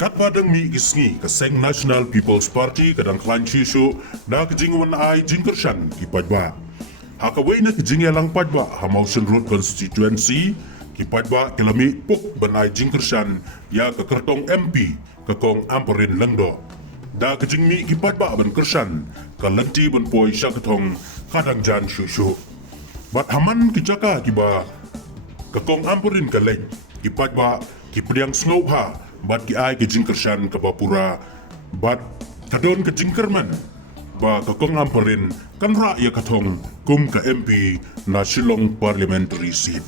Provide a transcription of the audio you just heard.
Kat padang mi gisngi kaseng National People's Party kadang klan chisu na kajingwan ay jingkershan kipadba. Hakaway na kajingya lang padba Hamausen Road Constituency kipadba kilami puk banay jingkershan ya kakartong MP kakong amperin langdo. Da kajingmi kipadba ban kershan kalanti ban poy syakatong kadang jan syusyu. Bat haman kicaka kiba kakong amperin kaleng kipadba kipriang snow ha bat ki ai ke jingkershan ke bapura bat kadon ke jingkerman ba kakong amperin kan ra ya katong kum ke MP na Shillong Parliamentary Seat.